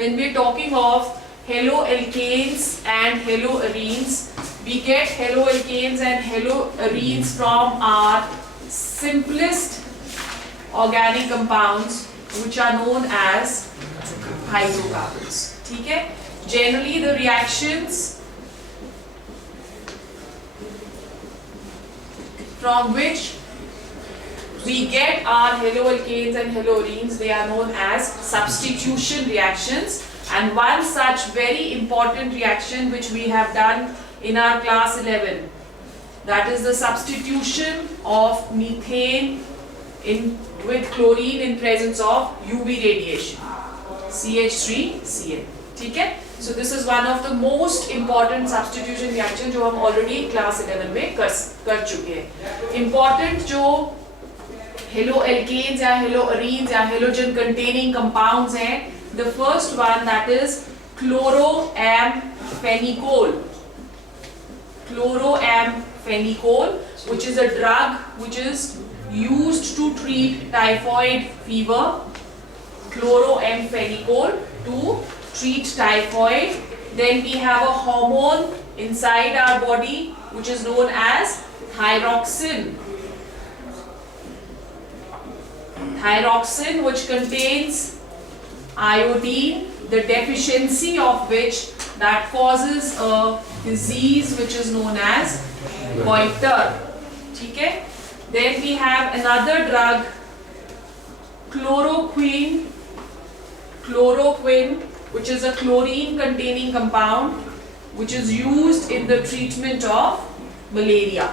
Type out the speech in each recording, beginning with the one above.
when we're talking of haloalkanes and haloarenes, we get haloalkanes and haloarenes from our simplest organic compounds, which are known as hydrocarbons. ठीक है? Generally the reactions from which we get our haloalkanes and haloarenes, they are known as substitution reactions. And one such very important reaction which we have done in our class 11, that is the substitution of methane with chlorine in presence of UV radiation, CH3Cl. ठीक है? So this is one of the most important substitution reaction जो हम already class 11 में कर चुके हैं. Important जो haloalkanes या haloarenes या halogen containing compounds हैं, the first one that is chloramphenicol. Chloramphenicol, which is a drug which is used to treat typhoid fever. Chloramphenicol to treat typhoid. Then we have a hormone inside our body which is known as thyroxine. Thyroxine, which contains iodine, the deficiency of which that causes a disease which is known as goiter. ठीक है? Then we have another drug, chloroquine, which is a chlorine containing compound which is used in the treatment of malaria.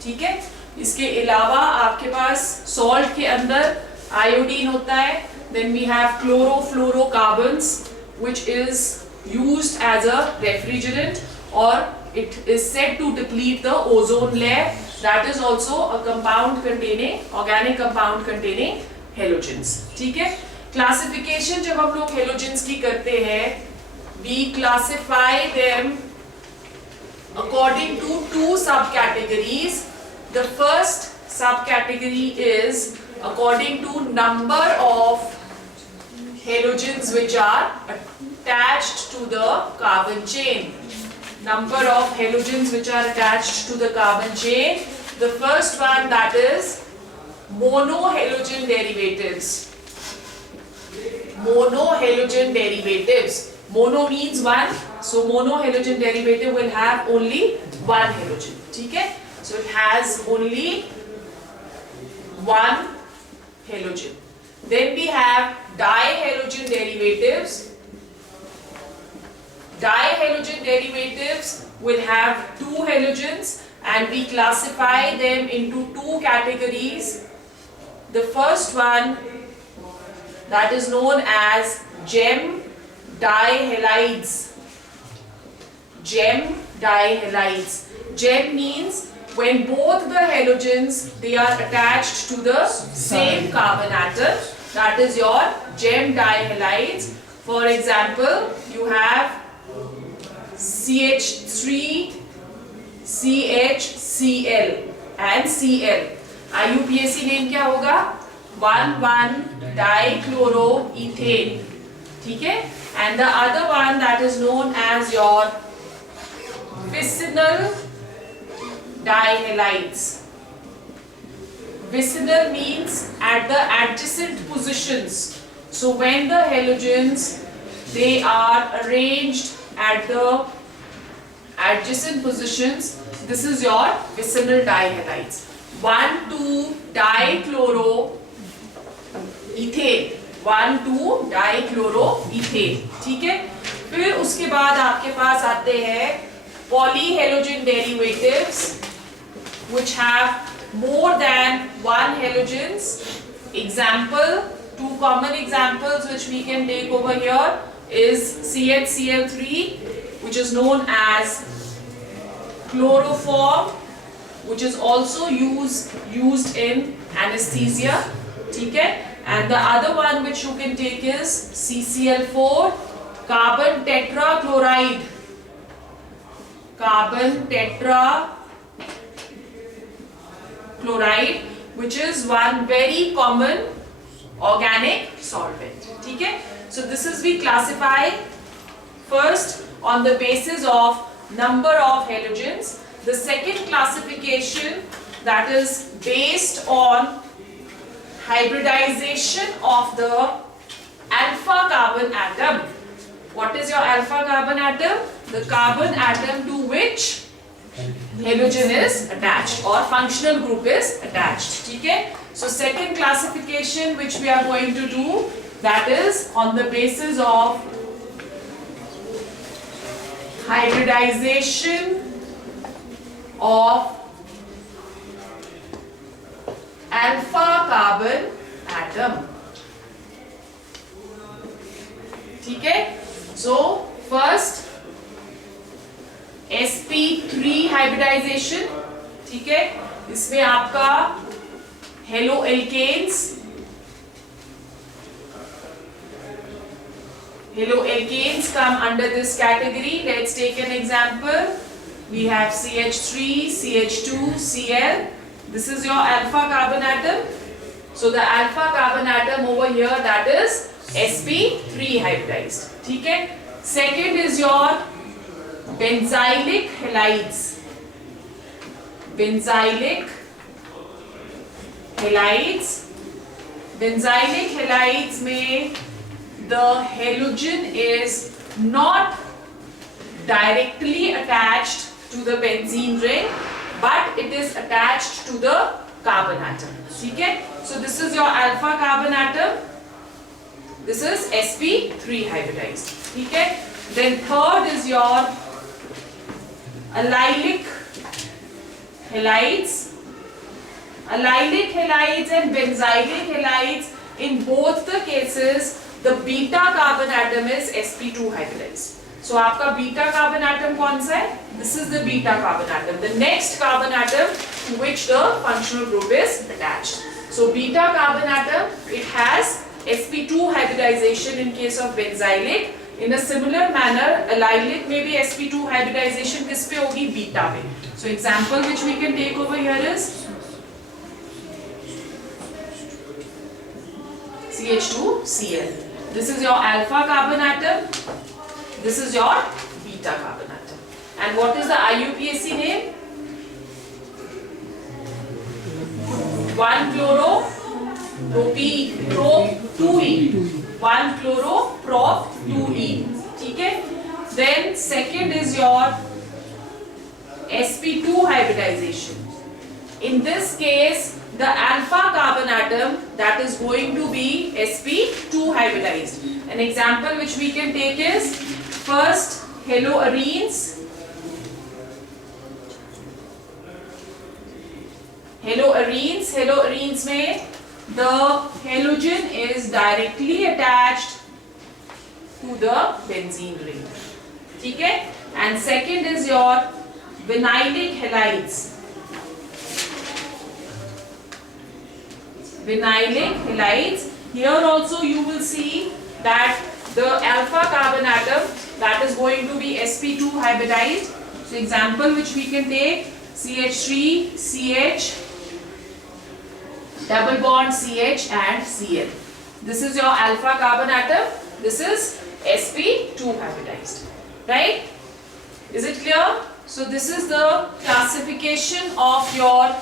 ठीक है? इसके अलावा आपके पास salt के अंदर iodine होता है. Then we have chlorofluorocarbons, which is used as a refrigerant, or it is said to deplete the ozone layer. That is also a compound containing, organic compound containing halogens. ठीक है? Classification जब हम लोग halogens की करते हैं, we classify them according to two subcategories. The first subcategory is according to number of halogens which are attached to the carbon chain. Number of halogens which are attached to the carbon chain. The first one, that is monohalogen derivatives. Monohalogen derivatives. Mono means one, so monohalogen derivative will have only one halogen. ठीक है? So it has only one halogen. Then we have dihalogen derivatives. Dihalogen derivatives will have two halogens, and we classify them into two categories. The first one, that is known as gem dihalides. Gem dihalides. Gem means when both the halogens, they are attached to the same carbon atom. That is your gem dihalides. For example, you have CH3, CHCl and Cl. IUPAC name क्या होगा? 1,1-dichloroethane. ठीक है? And the other one that is known as your vicinal dihalides. Vicinal means at the adjacent positions. So when the halogens, they are arranged at the adjacent positions, this is your vicinal dihalides. 1,2-dichloroethane. 1,2-dichloroethane. ठीक है? फिर उसके बाद आपके पास आते हैं polyhalogen derivatives, which have more than one halogens. Example, two common examples which we can take over here is CHCl3, which is known as chloroform, which is also used in anesthesia. ठीक है? And the other one which you can take is CCl4, carbon tetrachloride. Carbon tetrachloride, which is one very common organic solvent. ठीक है? So this is we classify first on the basis of number of halogens. The second classification, that is based on hybridization of the alpha carbon atom. What is your alpha carbon atom? The carbon atom to which halogen is attached or functional group is attached. Okay? So second classification which we are going to do, that is on the basis of hybridization of alpha carbon atom. Okay? So first sp3 hybridization. ठीक है, इसमें आपका hello alkanes come under this category. Let's take an example. We have CH3, CH2, Cl. This is your alpha carbon atom. So the alpha carbon atom over here, that is sp3 hybridized. ठीक है. Second is your benzylic halides. Benzylic halides में the halogen is not directly attached to the benzene ring, but it is attached to the carbon atom. ठीक है? So this is your alpha carbon atom. This is sp3 hybridized. ठीक है? Then third is your allylic halides. Allylic halides and benzylic halides, in both the cases the beta carbon atom is sp2 hybridized. So आपका beta carbon atom कौन सा है? This is the beta carbon atom, the next carbon atom to which the functional group is attached. So beta carbon atom, it has sp2 hybridization in case of benzylic. In a similar manner, allylic में भी sp2 hybridization किस पे होगी? Beta पे. So example which we can take over here is CH2Cl. This is your alpha carbon atom. This is your beta carbon atom. And what is the IUPAC name? 1-chloro-prop-2e. 1-chloro-prop-2e. ठीक है? Then second is your sp2 hybridization. In this case, the alpha carbon atom, that is going to be sp2 hybridized. An example which we can take is first haloarenes. Haloarenes में the halogen is directly attached to the benzene ring. ठीक है? And second is your vinylic halides. Vinylic halides. Here also you will see that the alpha carbon atom, that is going to be sp2 hybridized. So example which we can take, CH3, CH, double bond CH and Cl. This is your alpha carbon atom. This is sp2 hybridized. Right? Is it clear? So this is the classification of your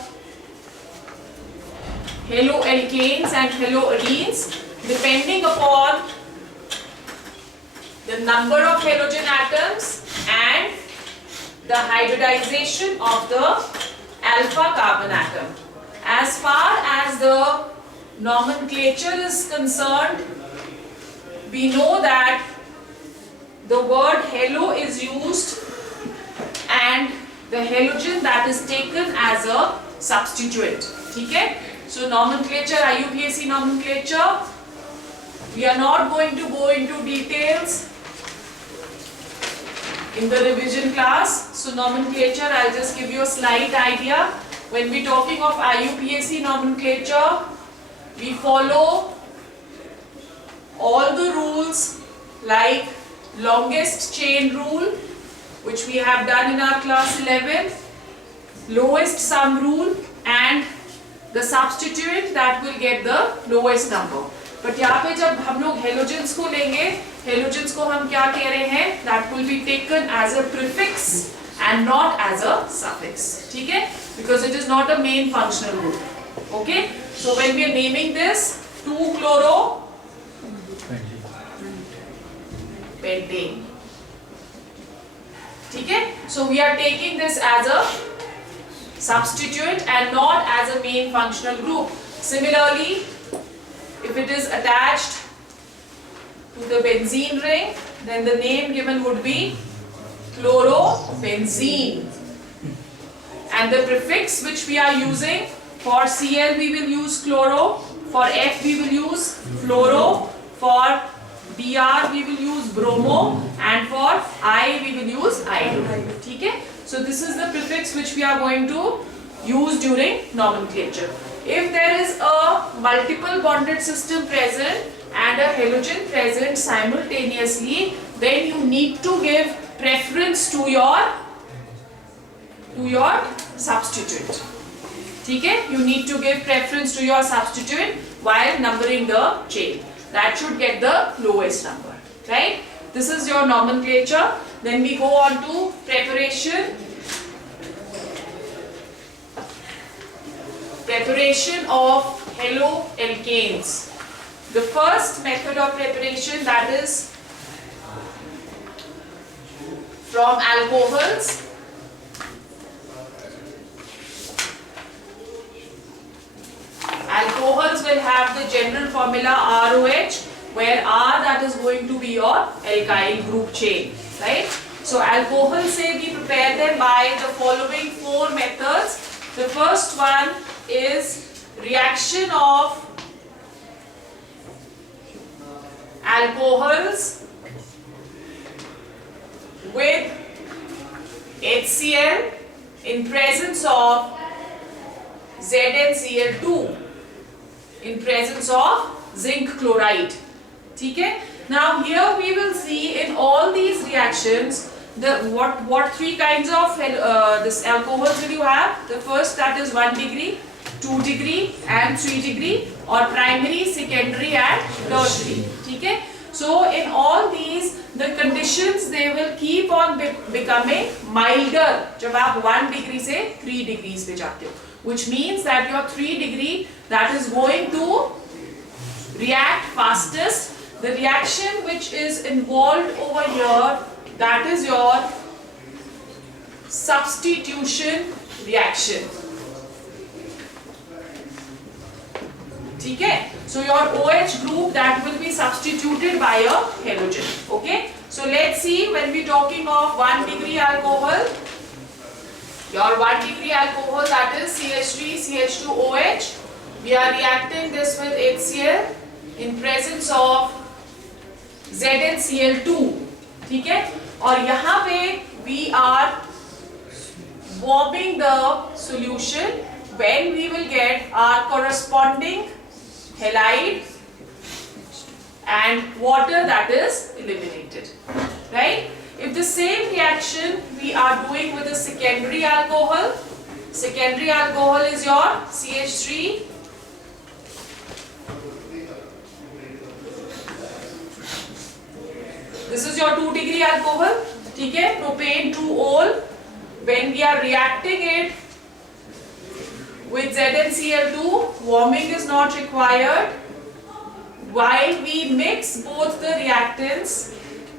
haloalkanes and haloarenes depending upon the number of halogen atoms and the hybridization of the alpha carbon atom. As far as the nomenclature is concerned, we know that the word halo is used and the halogen that is taken as a substituent. ठीक है? So nomenclature, IUPAC nomenclature, we are not going to go into details in the revision class. So nomenclature, I'll just give you a slight idea. When we're talking of IUPAC nomenclature, we follow all the rules like longest chain rule, which we have done in our class 11, lowest sum rule, and the substituent that will get the lowest number. But यहाँ पे जब हम लोग halogens को लेंगे, halogens को हम क्या कह रहे हैं, that will be taken as a prefix and not as a suffix, ठीक है, because it is not a main functional group. Okay, so when we are naming this 2-chloro pentane, ठीक है, so we are taking this as a substituent and not as a main functional group. Similarly, if it is attached to the benzene ring, then the name given would be chlorobenzene, and the prefix which we are using, for Cl we will use chloro, for F we will use fluoro, for Br we will use bromo, and for I we will use iodine. ठीक है, so this is the prefix which we are going to use during nomenclature. If there is a multiple bonded system present and a halogen present simultaneously, then you need to give preference to your substituent. ठीक है, you need to give preference to your substituent while numbering the chain. That should get the lowest number, right? This is your nomenclature. Then we go on to preparation. Preparation of haloalkanes. The first method of preparation, that is from alcohols. Alcohols will have the general formula ROH, where R that is going to be your alkyl group chain, right? So alcohol say we prepare them by the following 4 methods. The first one is reaction of alcohols with HCl in presence of ZnCl2 in presence of zinc chloride. ठीक है? Now here we will see in all these reactions the what 3 kinds of this alcohols will you have. The first, that is 1 degree, 2 degree and 3 degree, or primary, secondary and tertiary. ठीक है? So in all these the conditions they will keep on becoming milder जब आप 1 degree से 3 degrees पे जाते हो, which means that your 3 degree that is going to react fastest. The reaction which is involved over here, that is your substitution reaction. ठीक है? So your OH group that will be substituted by a halogen. Okay? So let's see, when we talking of 1 degree alcohol, your 1 degree alcohol, that is CH3 CH2OH, we are reacting this with HCl in presence of ZnCl2. ठीक है? और यहाँ पे we are warming the solution when we will get our corresponding halide and water that is eliminated, right? If the same reaction we are doing with a secondary alcohol, secondary alcohol is your CH3 this is your 2 degree alcohol, ठीक है, propane 2-ol. When we are reacting it with ZnCl2, warming is not required. While we mix both the reactants,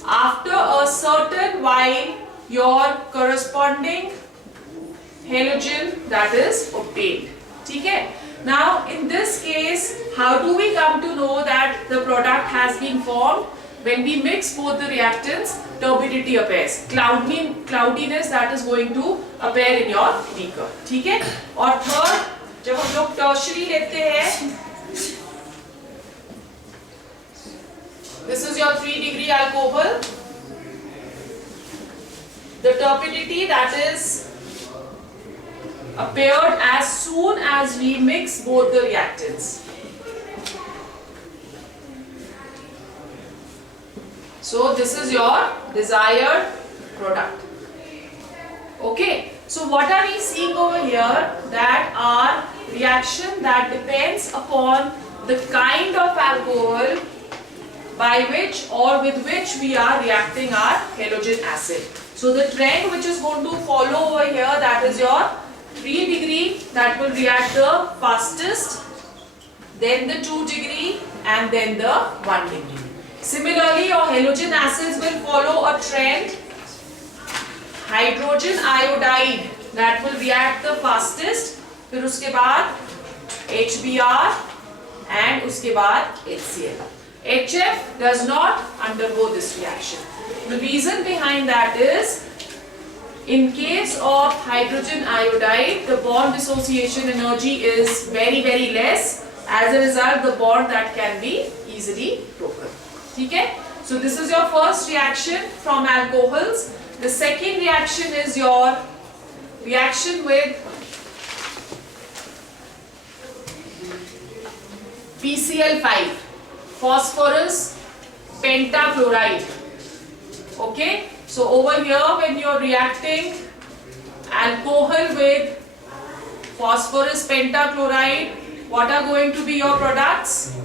after a certain while your corresponding halogen that is obtained. ठीक है? Now in this case, how do we come to know that the product has been formed? When we mix both the reactants, turbidity appears. Cloudiness that is going to appear in your beaker. ठीक है? और third, जब हम लोग tertiary लेते हैं, this is your 3 degree alcohol. The turbidity that is appeared as soon as we mix both the reactants. So this is your desired product. Okay, so what are we seeing over here? That our reaction that depends upon the kind of alcohol by which or with which we are reacting our halogen acid. So the trend which is going to follow over here, that is your 3 degree, that will react the fastest, then the 2 degree, and then the 1 degree. Similarly, your halogen acids will follow a trend. Hydrogen iodide, that will react the fastest, फिर उसके बाद HBr and उसके बाद HCl. HF does not undergo this reaction. The reason behind that is, in case of hydrogen iodide, the bond dissociation energy is very very less. As a result, the bond that can be easily broken. ठीक है? So this is your first reaction from alcohols. The second reaction is your reaction with PCl5, phosphorus pentachloride. Okay? So over here, when you are reacting alcohol with phosphorus pentachloride, what are going to be your products?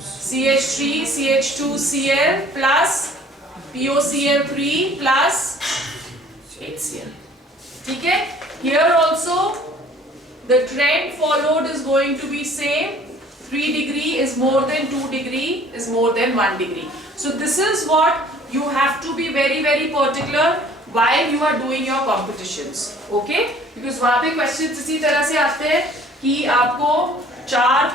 CH3, CH2Cl plus POCl3 plus HCl. ठीक है? Here also the trend followed is going to be same. 3 degree is more than 2 degree is more than 1 degree. So this is what you have to be very very particular while you are doing your competitions. Okay? Because वहाँ पे questions इसी तरह से आते हैं कि आपको 4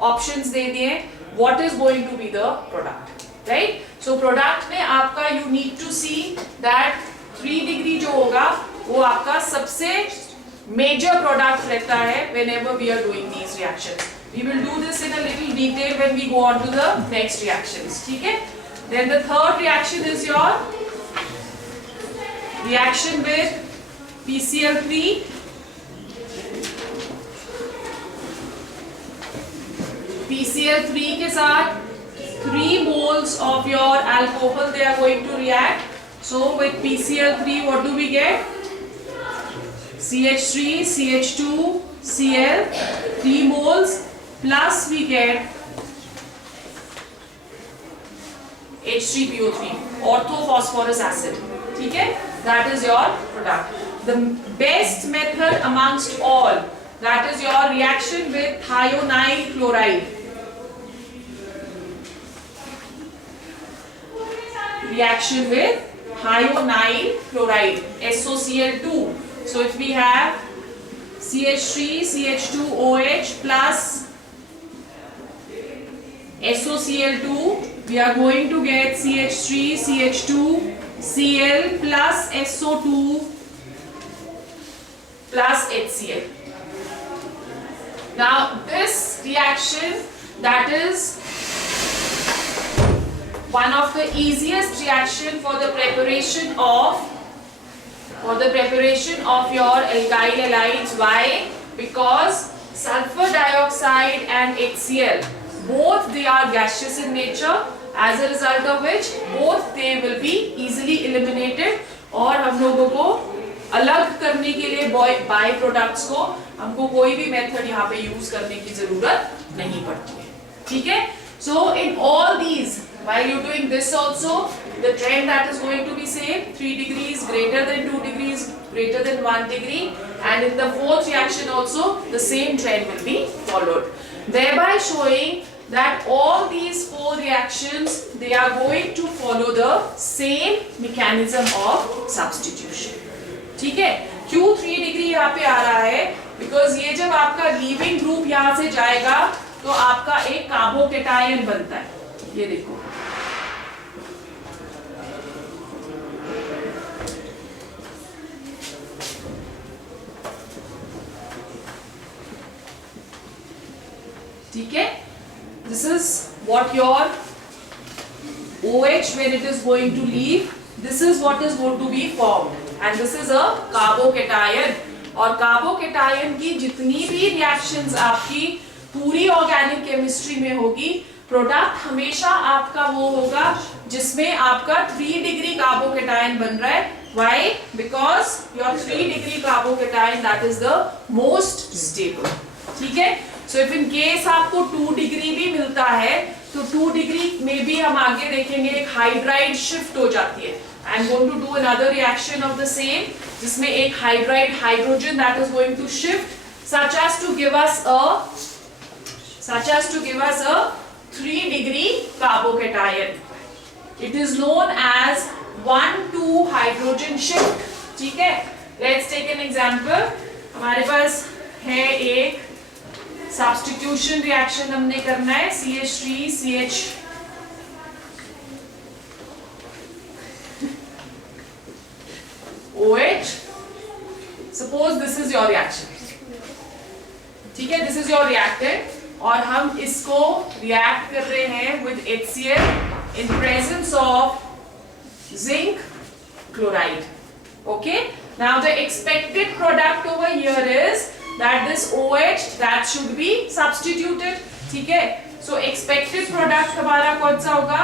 options दे दिए, what is going to be the product, right? So product में आपका you need to see that 3 degree जो होगा वो आपका सबसे major product रहता है whenever we are doing these reactions. We will do this in a little detail when we go on to the next reactions. ठीक है? Then the third reaction is your reaction with PCl3. PCl3 के साथ 3 moles of your alcohol they are going to react. So with PCl3 what do we get? CH3, CH2, Cl, 3 moles plus we get H3PO3, orthophosphorus acid. ठीक है? That is your product. The best method amongst all, that is your reaction with thionyl chloride. Reaction with thionyl chloride, SOCl2. So if we have CH3, CH2OH plus SOCl2, we are going to get CH3, CH2, Cl plus SO2 plus HCl. Now this reaction, that is one of the easiest reaction for the preparation of your alkyl halides. Why? Because sulfur dioxide and HCl, both they are gaseous in nature, as a result of which both they will be easily eliminated. और हम लोगों को अलग करने के लिए by products को हमको कोई भी मेथड यहाँ पे यूज करने की जरूरत नहीं पड़ती है. ठीक है? So in all these, while you doing this also, the trend that is going to be same, 3 degrees greater than 2 degrees greater than 1 degree, and in the fourth reaction also the same trend will be followed, thereby showing that all these 4 reactions they are going to follow the same mechanism of substitution. ठीक है? क्यों 3 degree यहाँ पे आ रहा है? Because ये जब आपका लीविंग ग्रुप यहाँ से जाएगा तो आपका एक कार्बोकेटायन बनता है. ये देखो, ठीक है? This is what your OH, when it is going to leave, this is what is going to be formed, and this is a carbocation. और कार्बोकेटायन की जितनी भी रिएक्शंस आपकी पूरी ऑर्गेनिक केमिस्ट्री में होगी, प्रोडक्ट हमेशा आपका वो होगा जिसमें आपका 3 डिग्री कार्बोकेटायन बन रहा है. Why? Because your 3 degree carbocation that is the most stable. ठीक है? सो इफ इन केस आपको 2 डिग्री भी मिलता है तो 2 डिग्री में भी हम आगे देखेंगे एक हाइड्राइड शिफ्ट हो जाती है. I am going to do another reaction of the same जिसमें एक hydride hydrogen that is going to shift such as to give us a 3 degree carbocation. It is known as 1,2 hydrogen shift. ठीक है, let's take an example. हमारे पास है एक substitution reaction हमने करना है CH3CH OH. Suppose this is your reaction. ठीक है, दिस इज योर रिएक्टेंट और हम इसको रिएक्ट कर रहे हैं with HCl in presence of zinc chloride. Okay, now the expected product over here is that this OH that should be substituted. ठीक है, सो एक्सपेक्टेड प्रोडक्ट हमारा कौन सा होगा?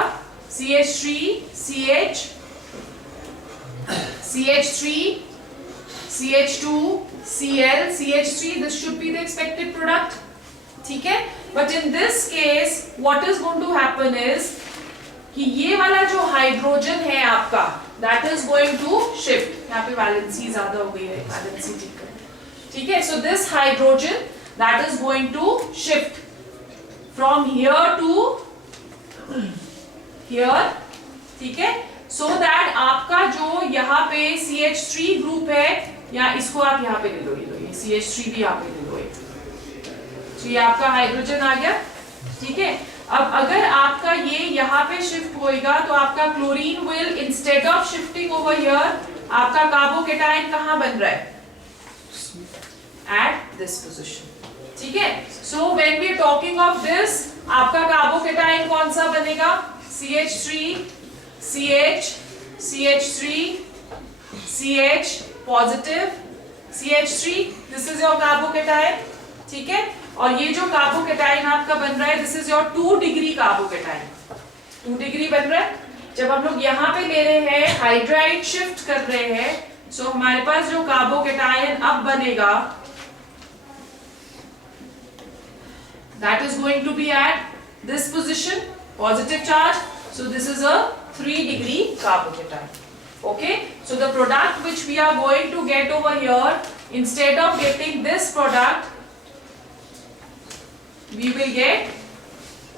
CH3CH CH3 CH2 Cl CH3. this should be the expected product. ठीक है, but in this case what is going to happen is कि ये वाला जो हाइड्रोजन है आपका that is going to shift. यहाँ पे वैलेंसी ज्यादा हो गई है, वैलेंसी ठीक है. ठीक है, so this hydrogen that is going to shift from here to here. ठीक है, so that आपका जो यहाँ पे CH3 ग्रुप है या इसको आप यहाँ पे ले लो, ये CH3 भी यहाँ पे ले लो. तो ये आपका हाइड्रोजन आ गया. ठीक है, अब अगर आपका ये यहाँ पे शिफ्ट होएगा तो आपका chlorine will instead of shifting over here आपका कार्बोकेटाइन कहाँ बन रहा है? At this position. ठीक है, so when we are talking of this आपका कार्बोकेटाइन कौन सा बनेगा? CH3 CH CH3 CH positive CH3. this is your carbocation. ठीक है, और ये जो कार्बोकेटाइन आपका बन रहा है this is your 2 degree carbocation. 2 degree बन रहा है. जब हम लोग यहाँ पे ले रहे हैं हाइड्राइड शिफ्ट कर रहे हैं सो हमारे पास जो कार्बोकेटाइन अब बनेगा that is going to be at this position, positive charge. so this is a 3 degree carbocation. Okay, so the product which we are going to get over here, instead of getting this product, we will get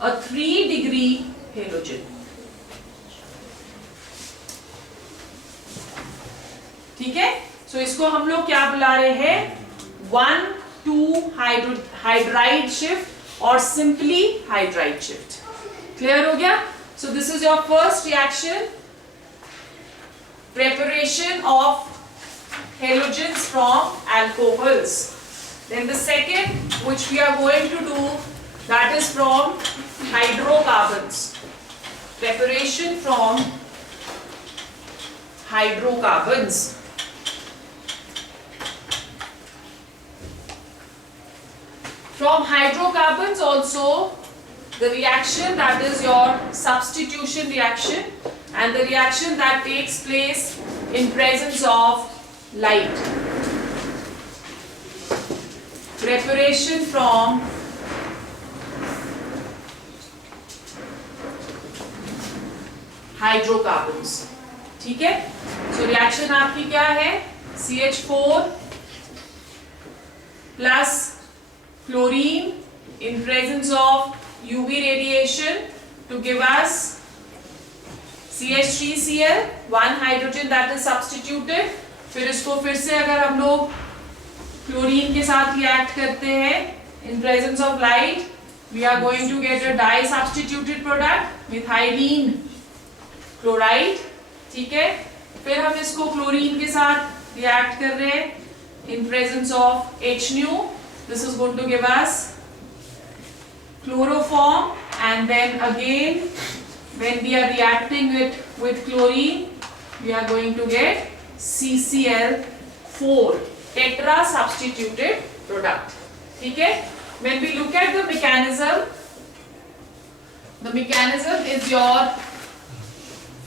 a 3 degree halogen. ठीक है, so इसको हम लोग क्या बुला रहे हैं? 1,2 hydride shift और सिंपली हाइड्राइड शिफ्ट. क्लियर हो गया? So this is your first reaction. Preparation of halogens from alcohols. Then the second which we are going to do that is from hydrocarbons. Preparation from hydrocarbons. From hydrocarbons also the reaction that is your substitution reaction and the reaction that takes place in presence of light. Preparation from hydrocarbons. ठीक है, so reaction आपकी क्या है? CH4 plus chlorine in presence of UV radiation to give us CH3Cl, 1 hydrogen that is substituted. फिर इसको फिर से अगर हम लोग क्लोरीन के साथ रिएक्ट करते हैं in presence of light, we are going to get a dye substituted product, methylene chloride. ठीक है, फिर हम इसको क्लोरीन के साथ रिएक्ट कर रहे हैं in presence of HNu. This is going to give us chloroform, and then again when we are reacting it with chlorine we are going to get CCl4 tetra substituted product. ठीक है, when we look at the mechanism is your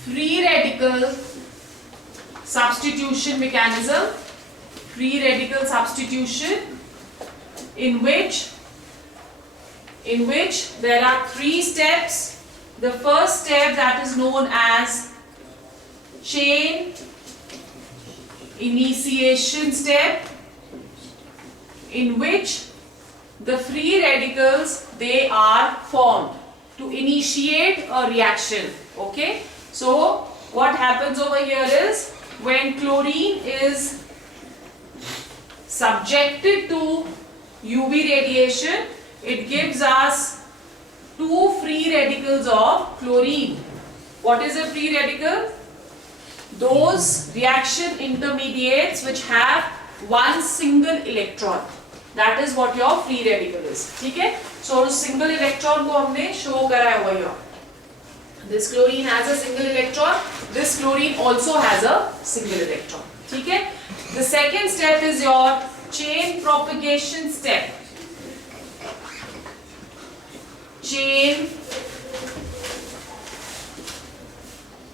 free radical substitution mechanism, free radical substitution in which in which there are 3 steps. The first step, that is known as chain initiation step, in which the free radicals, they are formed to initiate a reaction. Okay, so what happens over here is, when chlorine is subjected to UV radiation, it gives us 2 free radicals of chlorine. What is a free radical? Those reaction intermediates which have one single electron. That is what your free radical is. ठीक है? So उस single electron को हमने show करा है over here. This chlorine has a single electron. This chlorine also has a single electron. ठीक है? The second step is your chain propagation step. Chain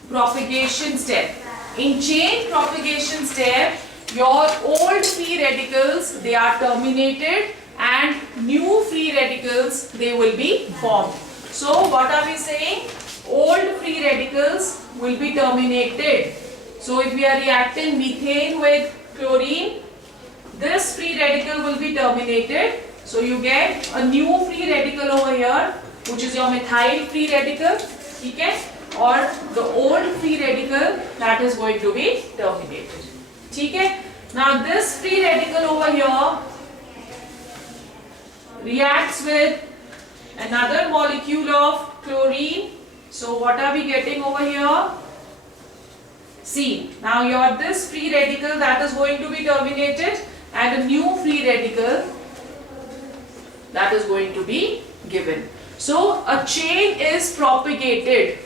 propagation step. In chain propagation step, your old free radicals, they are terminated and new free radicals, they will be formed. So what are we saying? Old free radicals will be terminated. So if we are reacting methane with chlorine, this free radical will be terminated. So you get a new free radical over here, which is your methyl free radical. Okay? Or the old free radical, that is going to be terminated. Okay? Now this free radical over here reacts with another molecule of chlorine. So what are we getting over here? See, now your this free radical, that is going to be terminated, and a new free radical, that is going to be given. So a chain is propagated.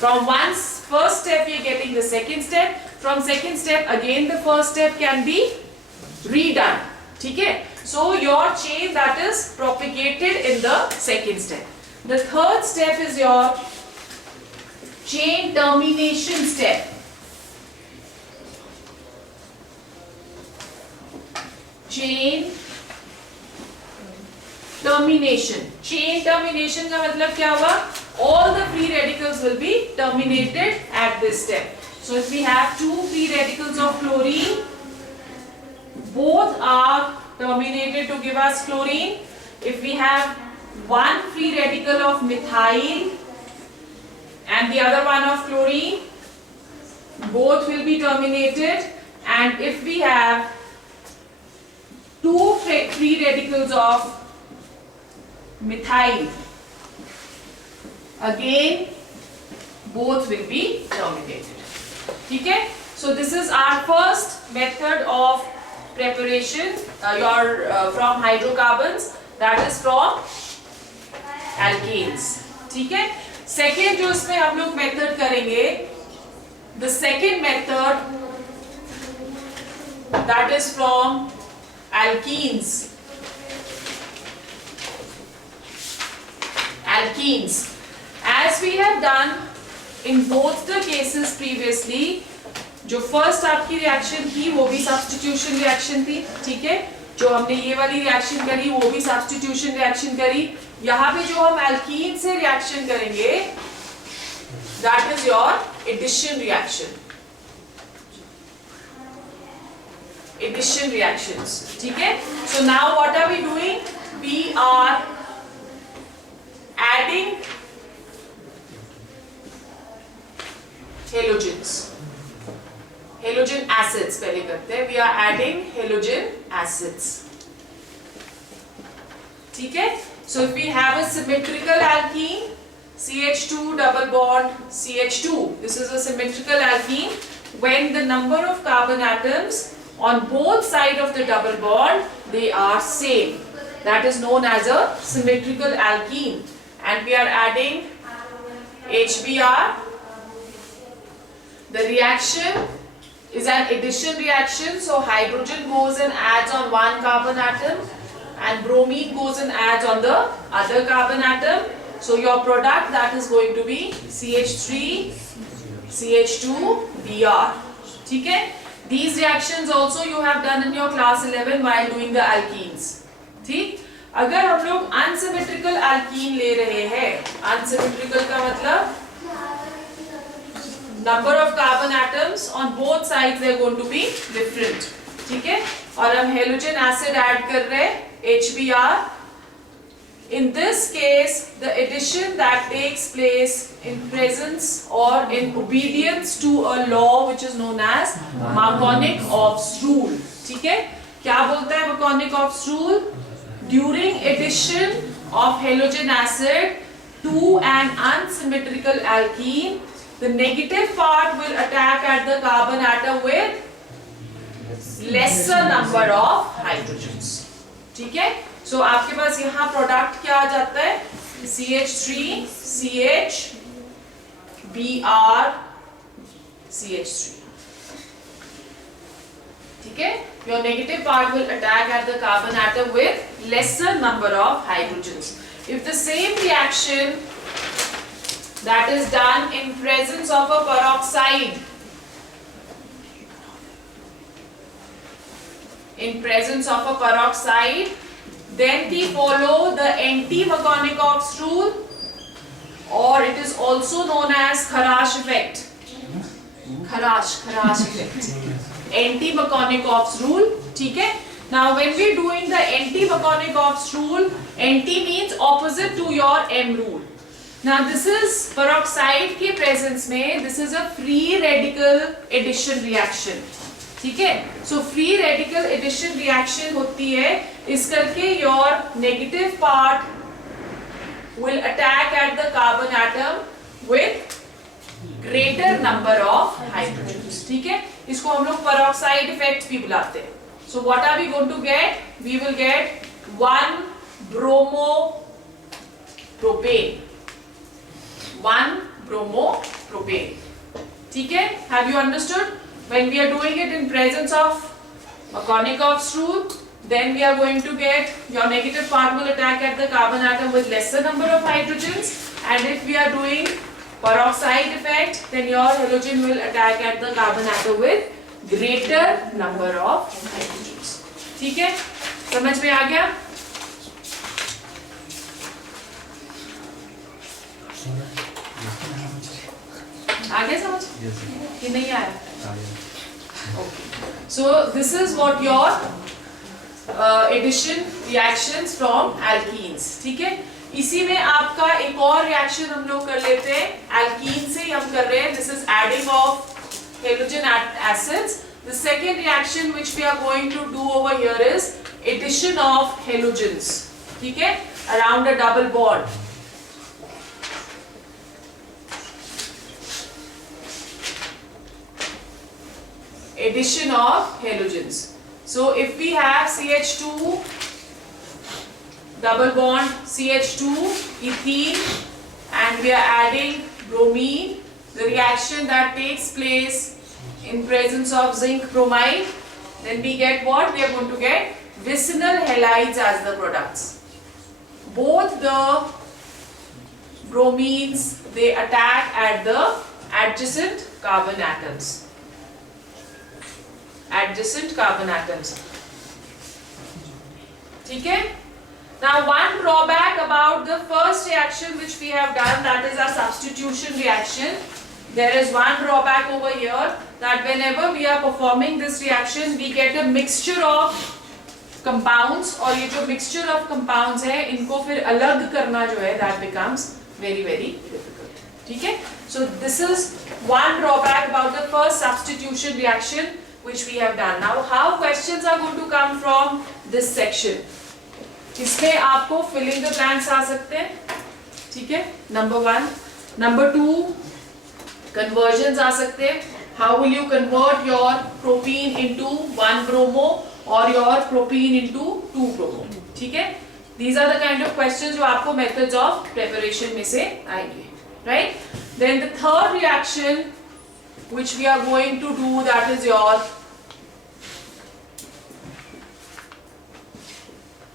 From first step we are getting the second step. From second step again the first step can be redone. Okay? So your chain, that is propagated in the second step. The third step is your chain termination step. Chain termination. Chain termination का मतलब क्या हुआ? All the free radicals will be terminated at this step. So if we have 2 free radicals of chlorine, both are terminated to give us chlorine. If we have 1 free radical of methyl and the other one of chlorine, both will be terminated. And if we have 2 free radicals of methyl, again both will be terminated. Okay? So this is our first method of preparation from hydrocarbons, that is from alkanes. ठीक है? Second जो इसमें हम लोग method करेंगे, the second method, that is from alkenes. Alkenes. As we have done in both the cases previously, जो first आपकी reaction थी वो भी सब्स्टिट्यूशन रिएक्शन थी. ठीक है? जो हमने ये वाली रिएक्शन करी वो भी सब्स्टिट्यूशन रिएक्शन करी. यहाँ पे जो हम एल्कीन से रिएक्शन करेंगे, that is your addition reaction. Addition reactions. ठीक है? So now what are we doing? We are adding halogens. Halogen acids पहले करते हैं. We are adding halogen acids. ठीक है? So if we have a symmetrical alkene, CH2 double bond CH2, this is a symmetrical alkene. When the number of carbon atoms on both sides of the double bond, they are same, that is known as a symmetrical alkene. And we are adding HBr. The reaction is an addition reaction, so hydrogen goes and adds on one carbon atom and bromine goes and adds on the other carbon atom. So your product, that is going to be CH3 CH2 Br. ठीक है? These reactions also you have done in your class 11 while doing the alkenes. ठीक? अगर हम लोग unsymmetrical alkene ले रहे हैं, unsymmetrical का मतलब number of carbon atoms on both sides they are going to be different, ठीक है, और हम हेलोजन एसिड ऐड कर रहे हैं HBr. In this case, the addition that takes place in presence or in obedience to a law which is known as Markovnikov's rule. ठीक है, क्या बोलता है Markovnikov's rule? During addition of halogen acid to an unsymmetrical alkene, the negative part will attack at the carbon atom with lesser number of hydrogens. ठीक है, सो आपके पास यहाँ product क्या आ जाता है? CH3 CH Br CH3. ठीक है, your negative part will attack at the carbon atom with lesser number of hydrogens. If the same reaction that is done in presence of a peroxide, then we follow the anti-Markovnikov's rule, or it is also known as Kharash effect. Kharash effect. Anti-Markovnikov's rule. ठीक है? Now when we are doing the anti-Markovnikov's rule, anti means opposite to your M rule. Now this is peroxide के presence में, this is a free radical addition reaction. ठीक है, so free radical addition reaction होती है, इस करके your negative part will attack at the carbon atom with greater number of hydrogens. ठीक है, इसको हम लोग पेरोक्साइड इफेक्ट भी बुलाते हैं. So what are we going to get? We will get 1 bromo propane, 1 bromo propane. ठीक है, have you understood? When we are doing it in presence of Markovnikov's rule, then we are going to get your negative part will attack at the carbon atom with lesser number of hydrogens, and if we are doing peroxide effect, then your halogen will attack at the carbon atom with greater number of hydrogens. ठीक है, समझ में आ गया? आ गया समझ? कि नहीं आया? Okay. So this is what your addition reactions from alkenes. ठीक है, इसी में आपका एक और reaction हम लोग कर लेते हैं. Alkene से हम कर रहे हैं. This is adding of halogen acids. The second reaction which we are going to do over here is addition of halogens. ठीक है, around a double bond. Addition of halogens. So if we have CH2 double bond CH2 ethene and we are adding bromine, the reaction that takes place in presence of zinc bromide, then we get what? We are going to get vicinal halides as the products. Both the bromines, they attack at the adjacent carbon atoms. Adjacent carbon atoms. ठीक है? Now one drawback about the first reaction which we have done, that is our substitution reaction. There is one drawback over here, that whenever we are performing this reaction, we get a mixture of compounds, और ये जो mixture of compounds है, इनको फिर अलग करना जो है, that becomes very very difficult. ठीक है? So this is one drawback about the first substitution reaction which we have done. Now how questions are going to come from this section? इसमें आपको filling the blanks आ सकते हैं. ठीक है, number 1. number 2, conversions आ सकते हैं. How will you convert your propene into 1 bromo or your propene into 2 bromo? ठीक है, these are the kind of questions जो आपको methods of preparation में से आएंगे, right? Then the third reaction which we are going to do, that is your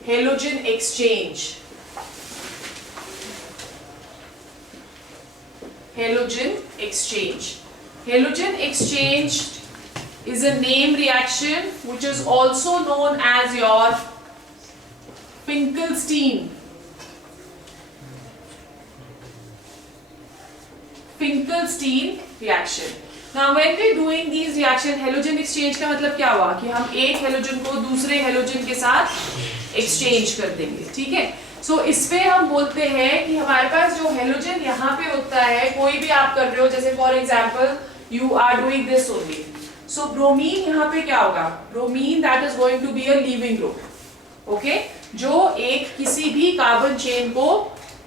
halogen exchange. Halogen exchange. Halogen exchange is a name reaction which is also known as your Finkelstein reaction. Now when we doing these reaction, halogen exchange का मतलब क्या हुआ कि हम एक halogen को दूसरे halogen के साथ एक्सचेंज कर देंगे, ठीक है। सो इस पे हम बोलते हैं कि हमारे पास जो हेलोजन यहाँ पे होता है, कोई भी आप कर रहे हो, जैसे for example you are doing this only, so bromine यहाँ पे क्या होगा, bromine that is going to be a leaving group, okay, जो एक किसी भी कार्बन चेन को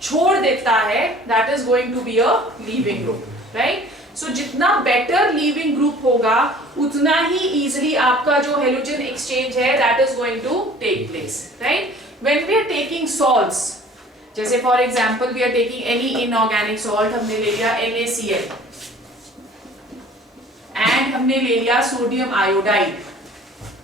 छोड़ देता है, that is going to be a leaving group, right. So जितना बेटर लीविंग ग्रुप होगा उतना ही इजीली आपका जो हेलोजन एक्सचेंज है that is going to take place, right. When we are taking salts, जैसे for example we are taking any inorganic salt, हमने ले लिया NaCl एंड हमने ले लिया sodium iodide,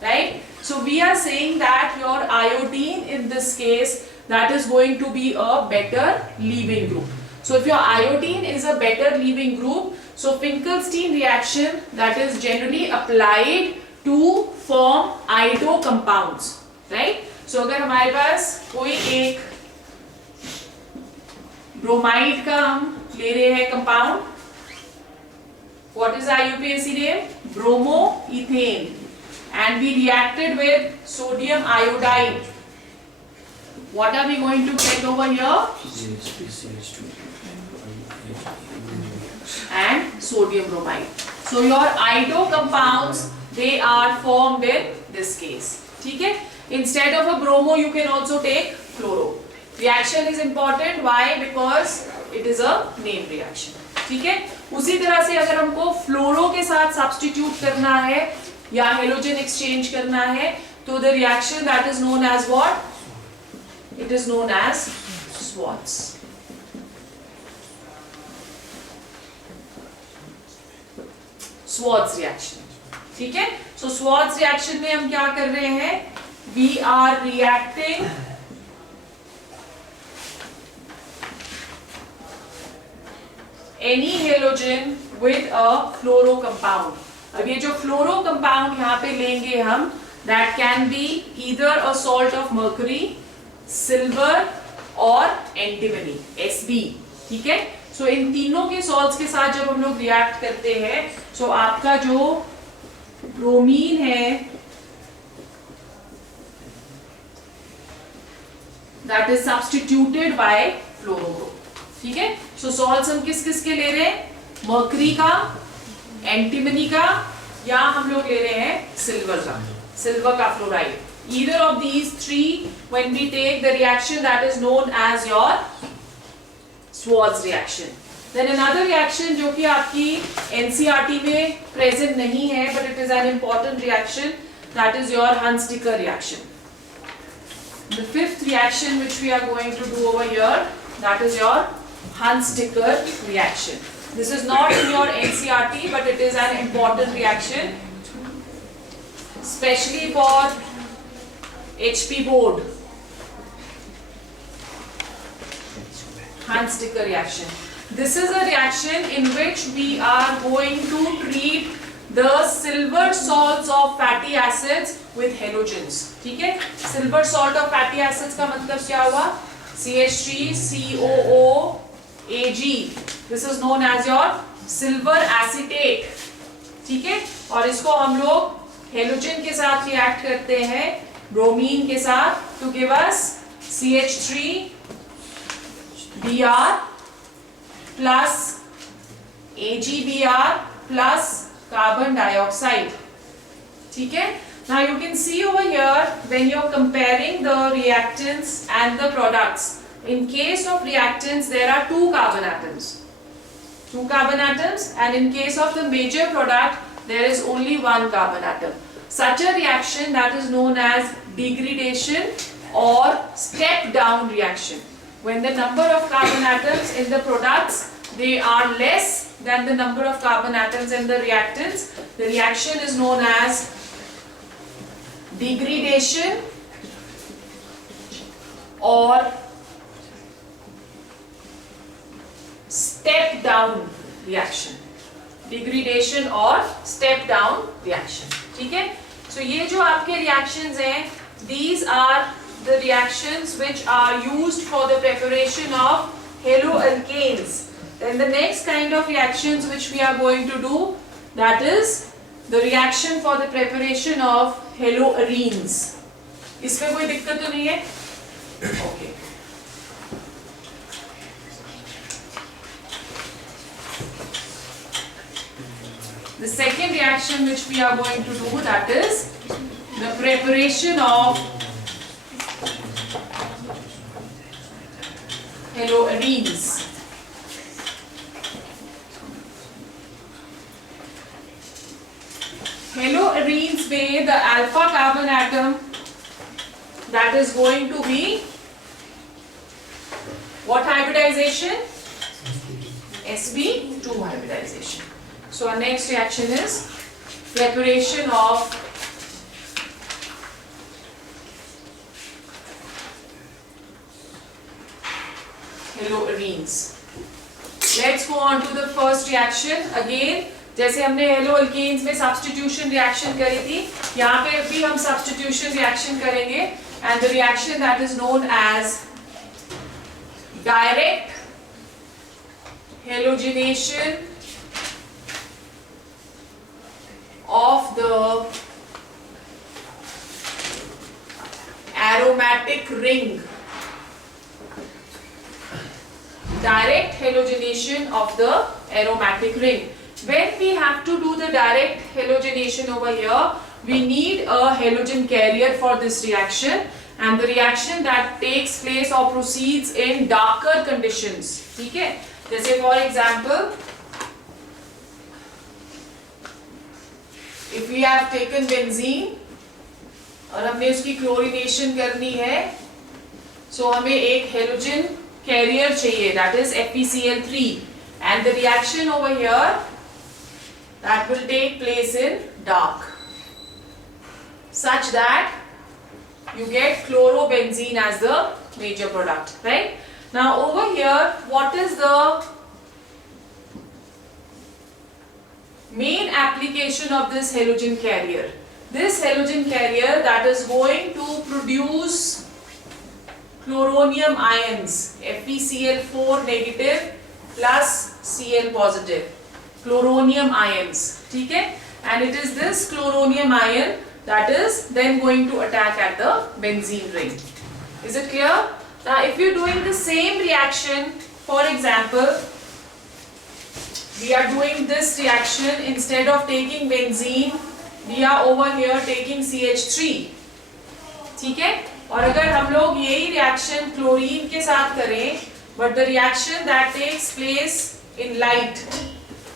right. So we are saying that your iodine in this case that is going to be a better leaving group. So if your iodine is a better leaving group, so Finkelstein reaction that is generally applied to form iodo compounds, right? So अगर हमारे पास कोई एक bromide का हम ले रहे हैं compound, what is IUPAC name? Bromoethane. And we reacted with sodium iodide. What are we going to get over here? And sodium bromide. So your iodo compounds, they are formed in this case. ठीक है? Instead of a bromo, you can also take fluoro. Reaction is important. Why? Because it is a name reaction. ठीक है? उसी तरह से अगर हमको फ्लोरो के साथ सब्स्टिट्यूट करना है या हेलोजन एक्सचेंज करना है, तो the reaction that is known as what? It is known as Swarts. Swarts reaction, ठीक है। सो स्वाट्स रिएक्शन में हम क्या कर रहे हैं? We are reacting any halogen with a fluoro compound. अब ये जो फ्लोरो कंपाउंड यहाँ पे लेंगे हम, that can be either a salt of mercury, silver और एंटीमनी, Sb, ठीक है। सो इन तीनों के सॉल्ट्स के साथ जब हम लोग रिएक्ट करते हैं, सो आपका जो ब्रोमीन है that is substituted by fluoro group, ठीक है। सो सॉल्ट्स हम किस किस के ले रहे हैं? मर्करी का, एंटीमनी का, या हम लोग ले रहे हैं सिल्वर का, सिल्वर का fluoride. Either of these three, when we take the reaction, that is known as your Schwartz reaction. Then another reaction जो कि आपकी NCERT में present नहीं है, but it is an important reaction, that is your Hunziker reaction. The fifth reaction which we are going to do over here, that is your Hunziker reaction. This is not in your NCERT, but it is an important reaction, especially for HP board. Hunziker reaction. This is a reaction in which we are going to treat the silver salts of fatty acids with halogens. ठीक है? Silver salt of fatty acids का मतलब क्या हुआ? CH3COO Ag, this is known as your silver acetate, ठीक है। और इसको हम लोग हेलोजन के साथ रिएक्ट करते हैं, ब्रोमीन के साथ, to give us CH3Br plus AgBr plus carbon dioxide, ठीक है। Now you can see over here when you're comparing the reactants and the products. In case of reactants, there are two carbon atoms, and in case of the major product, there is only one carbon atom. Such a reaction that is known as degradation or step down reaction. When the number of carbon atoms in the products, they are less than the number of carbon atoms in the reactants, the reaction is known as degradation or step down reaction. Degradation or step down reaction, ठीक है। So ये जो आपके reactions हैं, these are the reactions which are used for the preparation of haloalkanes. Then the next kind of reactions which we are going to do, that is the reaction for the preparation of haloarenes. इसमें कोई दिक्कत तो नहीं है? Okay. The second reaction which we are going to do, that is the preparation of haloarenes. Haloarenes में the alpha carbon atom that is going to be what hybridization? sp2 hybridization. So our next reaction is preparation of haloarenes. Let's go on to the first reaction. Again, जैसे हमने haloalkanes में substitution reaction करी थी, यहाँ पे भी हम substitution reaction करेंगे, and the reaction that is known as direct halogenation of the aromatic ring. Direct halogenation of the aromatic ring. When we have to do the direct halogenation over here, we need a halogen carrier for this reaction, and the reaction that takes place or proceeds in darker conditions. ठीक है? जैसे for example, if we have taken benzene और हमने उसकी chlorination करनी है, so हमें एक halogen carrier चाहिए, that is FeCl3, and the reaction over here that will take place in dark, such that you get chlorobenzene as the major product, right? Now over here, what is the main application of this halogen carrier? This halogen carrier that is going to produce chloronium ions, FeCl4 negative plus Cl positive, chloronium ions, ठीक है? And it is this chloronium ion that is then going to attack at the benzene ring. Is it clear? Now if you are doing the same reaction, for example, we are doing this reaction, instead of taking benzene, we are over here taking CH3, ठीक है? और अगर हम लोग यही reaction chlorine के साथ करें, but the reaction that takes place in light,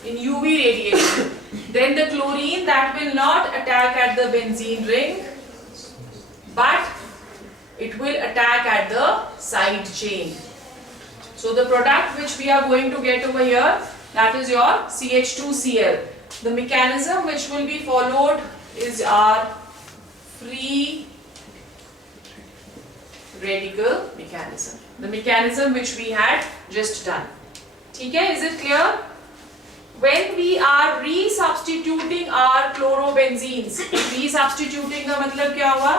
in UV radiation, then the chlorine that will not attack at the benzene ring, but it will attack at the side chain. So the product which we are going to get over here, that is your CH2Cl. The mechanism which will be followed is our free radical mechanism. The mechanism which we had just done. ठीक है? Is it clear? When we are resubstituting our chlorobenzenes, resubstituting का मतलब क्या हुआ?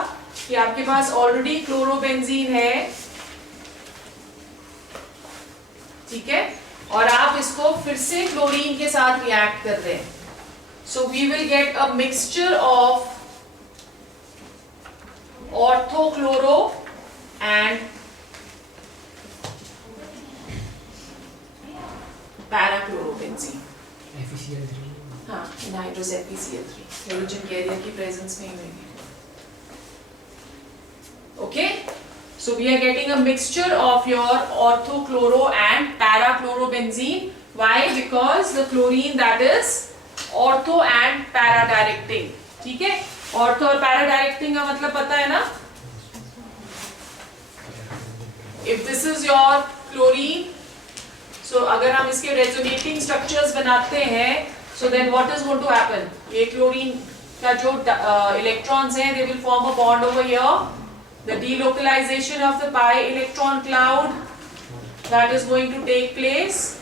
कि आपके पास already chlorobenzene है, ठीक है? और आप इसको फिर से क्लोरीन के साथ रिएक्ट कर रहे हैं. So we will get a mixture of orthochloro and parachlorobenzene. FeCl3. हाँ, नाइट्रोस FeCl3 हाइड्रोजन कैरियर की प्रेजेंस में ही होगी. Okay, so we are getting a mixture of your orthochloro and parachlorobenzene. Why? Because the chlorine that is ortho and para directing. ठीक है? ortho और para directing का मतलब पता है ना? If this is your chlorine, so अगर हम इसके resonating structures बनाते हैं, so then what is going to happen? ये chlorine का जो electrons हैं, they will form a bond over here. The delocalization of the pi electron cloud that is going to take place.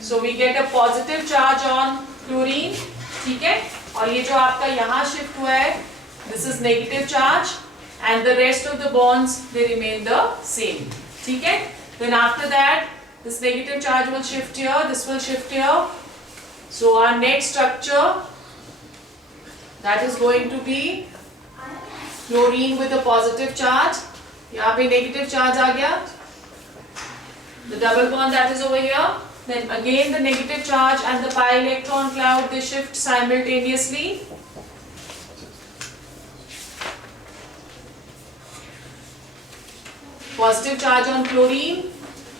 So we get a positive charge on chlorine, ठीक है? और ये जो आपका यहाँ shift हुआ है, this is negative charge, and the rest of the bonds they remain the same. ठीक है? Then after that this negative charge will shift here, this will shift here. So our next structure, that is going to be chlorine with a positive charge. यहाँ पे negative charge आ गया. The double bond that is over here. Then again the negative charge and the pi electron cloud, they shift simultaneously. Positive charge on chlorine,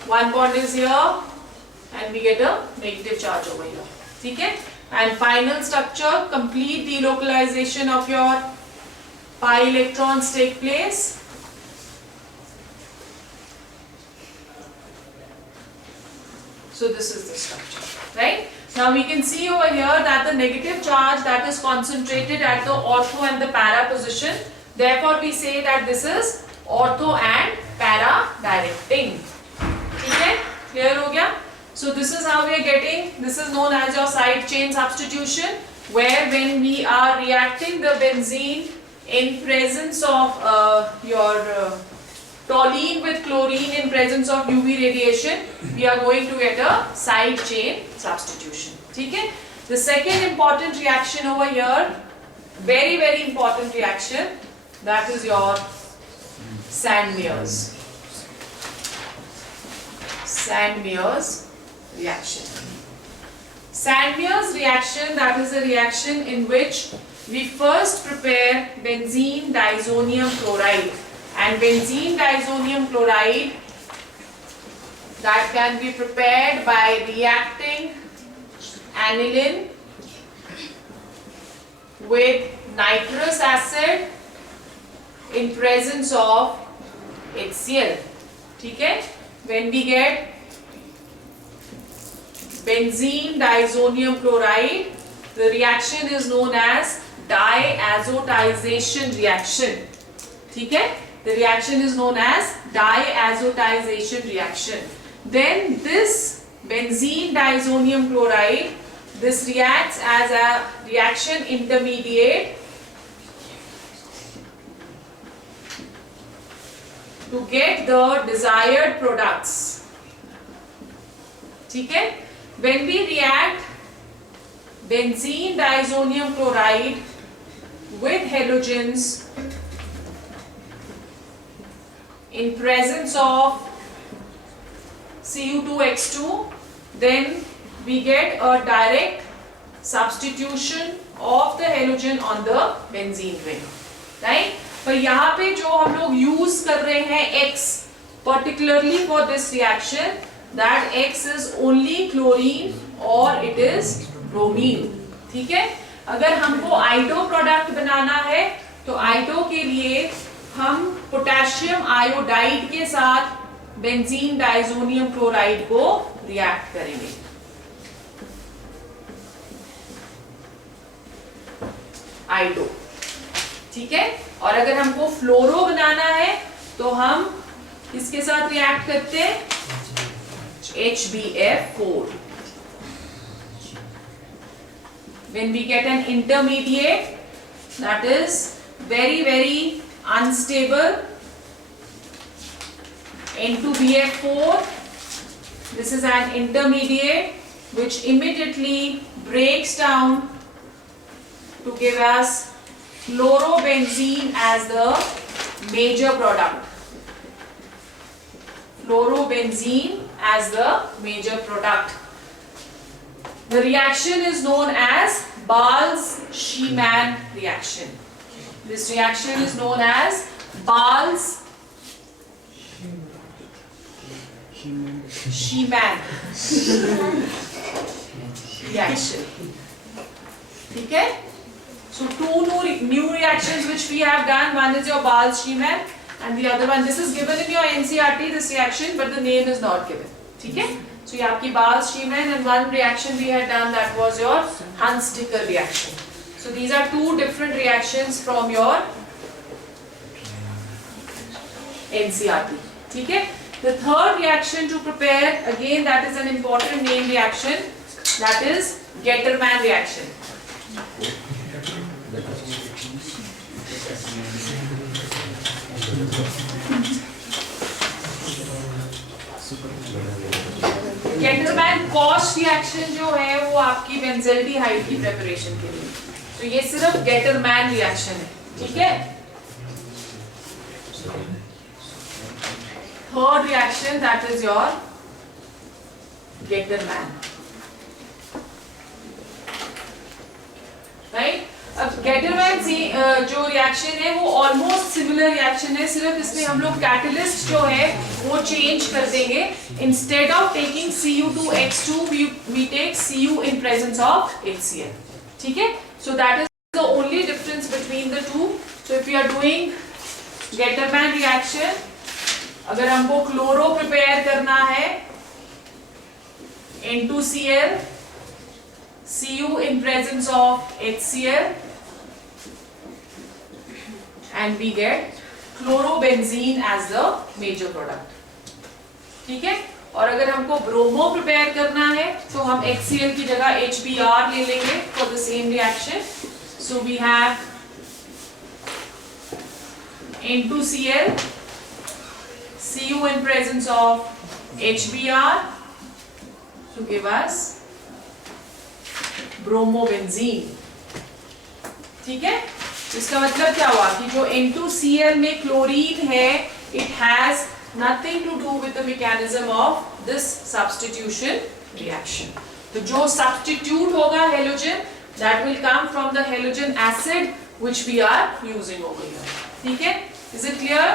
one bond is here and we get a negative charge over here. ठीक है? And final structure, complete delocalization of your pi electrons take place. So this is the structure, right? Now we can see over here that the negative charge that is concentrated at the ortho and the para position. Therefore we say that this is ortho and para directing. ठीक है? Clear हो गया? So this is how we are getting. This is known as your side chain substitution, where when we are reacting the benzene in presence of your toluene with chlorine in presence of UV radiation, we are going to get a side chain substitution. ठीक है? The second important reaction over here, very important reaction, that is your Sand-Mears. Sand-Mears reaction. Sand-Mears reaction, that is a reaction in which we first prepare benzene diazonium chloride. And benzene diazonium chloride, that can be prepared by reacting aniline with nitrous acid in presence of HCl. ठीक है? When we get benzene diazonium chloride, the reaction is known as diazotization reaction. ठीक है? The reaction is known as diazotization reaction. Then this benzene diazonium chloride, this reacts as a reaction intermediate to get the desired products. ठीक है? When we react benzene diazonium chloride with halogens in presence of Cu2H2, then we get a direct substitution of the halogen on the benzene ring, right? पर यहाँ पे जो हम लोग use कर रहे हैं X, particularly for this reaction, that X is only chlorine or it is bromine. ठीक है? अगर हमको आइडो प्रोडक्ट बनाना है तो आइडो के लिए हम पोटेशियम आयोडाइड के साथ बेंजीन डाइजोनियम क्लोराइड को रिएक्ट करेंगे. आइडो. ठीक है? और अगर हमको फ्लोरो बनाना है तो हम इसके साथ रिएक्ट करते हैं HBF4. When we get an intermediate that is very unstable, N2BF4, this is an intermediate which immediately breaks down to give us fluorobenzene as the major product. Fluorobenzene as the major product. The reaction is known as Bals-Schiemann reaction. This reaction is known as Bals-Schiemann reaction. ठीक है? So two new reactions which we have done. One is your Bals-Schiemann and the other one, this is given in your NCERT, this reaction, but the name is not given. ठीक है? So ये आपकी Bals-Schiemann, and one reaction we had done, that was your Hunts-Dicker reaction. So these are two different reactions from your NCERT. ठीक है? The third reaction to prepare, again that is an important name reaction, that is Gettermann reaction. Gattermann cost reaction जो है वो आपकी benzaldehyde की preparation के लिए, तो ये सिर्फ गेटरमैन रिएक्शन है, ठीक है। Third reaction that is your Gattermann, right. अब गेटरमैन से जो रिएक्शन है वो ऑलमोस्ट सिमिलर रिएक्शन है, सिर्फ इसमें हम लोग कैटलिस्ट जो है वो चेंज कर देंगे। Instead of taking Cu2H2 we take Cu in presence of HCl, ठीक है। So that is the only difference between the two. So if you are doing Gattermann reaction, अगर हमको क्लोरो प्रिपेयर करना है N2Cl, Cu in presence of HCl, and we get chlorobenzene as the major product, ठीक है। और अगर हमको bromo prepare करना है तो हम HCl की जगह HBr ले लेंगे for the same reaction. So we have N2Cl, Cu in presence of HBr to give us bromobenzene, ठीक है। इसका मतलब क्या हुआ कि जो N2Cl में क्लोरीन है, it has nothing to do with the mechanism of this substitution reaction. तो जो substitute होगा halogen, that will come from the halogen acid which we are using over here, ठीक है। Is it clear?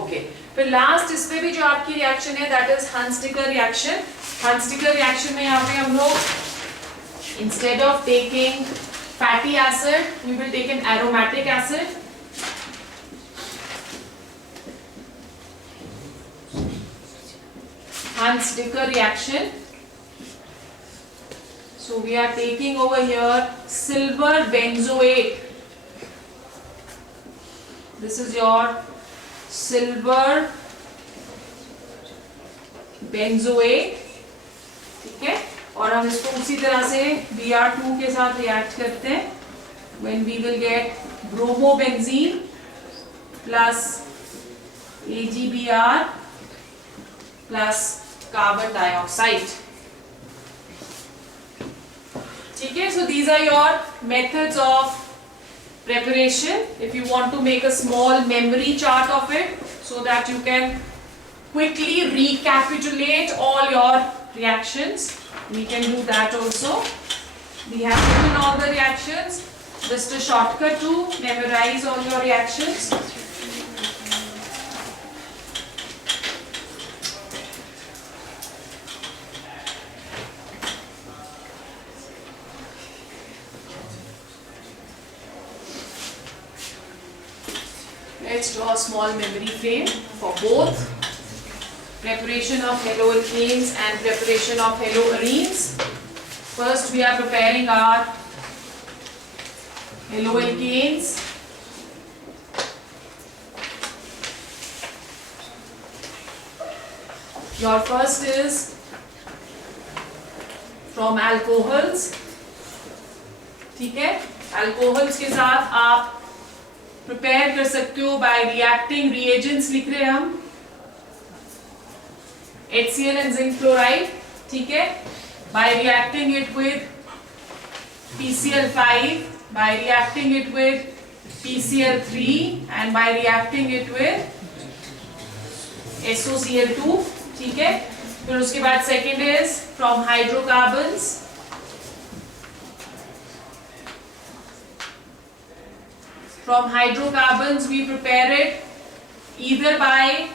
Okay. फिर last इसमें भी जो आपकी रिएक्शन है that is Hunziker reaction. Hunziker reaction में यहाँ पे हम लोग instead of taking fatty acid, we will take an aromatic acid. Hunziker reaction. So we are taking over here silver benzoate. This is your silver benzoate, ठीक है। और हम इसको उसी तरह से Br2 के साथ रिएक्ट करते हैं, when we will get bromobenzene plus AgBr plus carbon dioxide, ठीक है। So these are your methods of preparation. If you want to make a small memory chart of it so that you can quickly recapitulate all your reactions, we can do that also. We have given all the reactions, just a shortcut to memorize all your reactions. Let's draw a small memory frame for both preparation of haloalkanes and preparation of haloarenes. First we are preparing our haloalkanes. Your first is from alcohols, ठीक है। alcohols के साथ आप prepare कर सकते हो bye reacting reagents, लिख रहे हैं हम HCl and zinc chloride, ठीक है। by reacting it with PCl5, by reacting it with PCl3 and by reacting it with SOCl2, ठीक है। फिर उसके बाद second is from hydrocarbons, from hydrocarbons we prepare it either by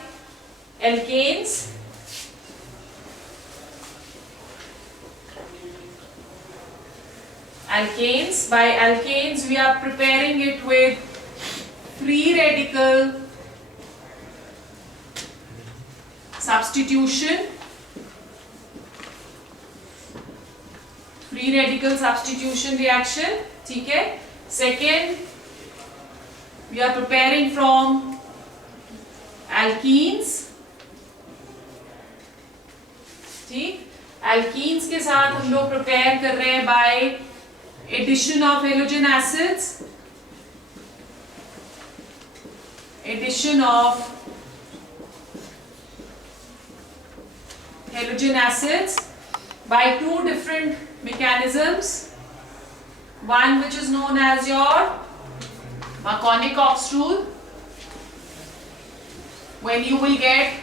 alkanes, by alkanes we are preparing it with free radical substitution, reaction, ठीक है। second we are preparing from alkenes, ठीक। alkenes के साथ हम लोग प्रिपेयर कर रहे हैं by addition of halogen acids, addition of halogen acids by two different mechanisms. One which is known as your Marconi-Cox rule, when you will get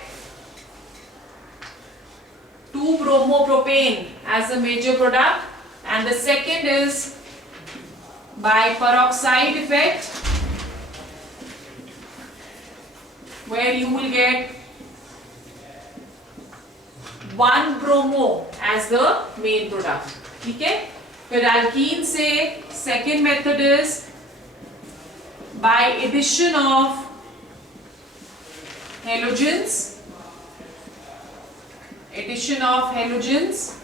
2-bromopropane as the major product, and the second is by peroxide effect, where you will get 1-bromo as the main product. ठीक है? फिर alkene से second method is by addition of halogens. Addition of halogens.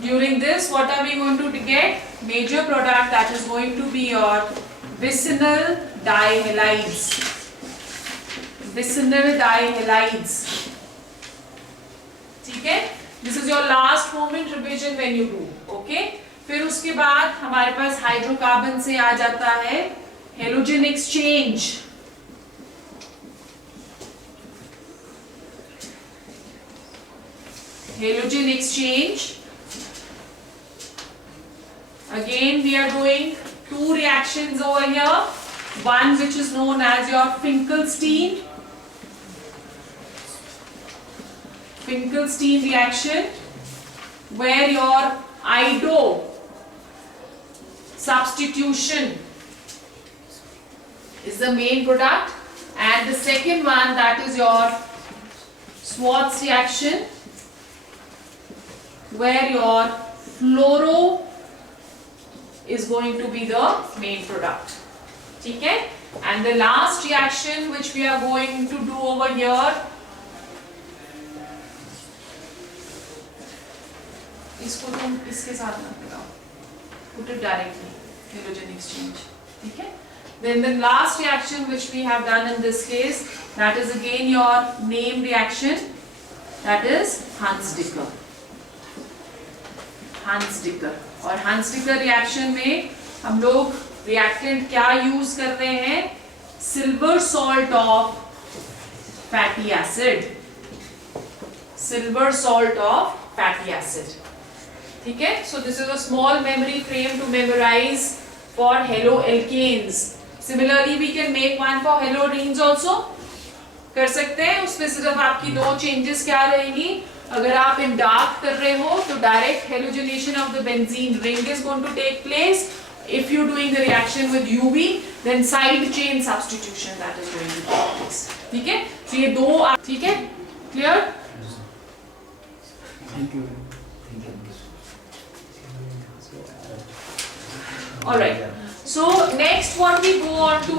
During this, what are we going to get? Major product, that is going to be your vicinal dihalides. Vicinal dihalides. ठीक है? This is your last moment revision when you do. Okay? फिर उसके बाद हमारे पास hydrocarbon से आ जाता है halogen exchange. Halogen exchange. Again we are doing two reactions over here. One which is known as your Finkelstein reaction, where your ido substitution is the main product, and the second one, that is your Schwarz reaction, where your fluoro is going to be the main product. ठीक है? And the last reaction which we are going to do over here, इसको तुम इसके साथ मत लगाओ, put it directly, halogen exchange. ठीक है? Then the last reaction which we have done in this case, that is again your name reaction, that is Hunts-Dicker. Hunts-Dicker. और Hunts-Dicker reaction में हम लोग रिएक्टेंट क्या यूज कर रहे हैं? Silver salt of fatty acid. Silver salt of fatty acid. ठीक है? So this is a small memory frame to memorize for haloalkanes. Similarly we can make one for haloarenes also. कर सकते हैं. उसमें सिर्फ आपकी दो चेंजेस क्या रहेंगी? अगर आप इन डार्क कर रहे हो तो direct halogenation of the benzene ring is going to take place. If you doing the reaction with UV, then side chain substitution that is going to take place. ठीक है? तो ये दो. ठीक है? Clear? Thank you. Alright. So next what we go on to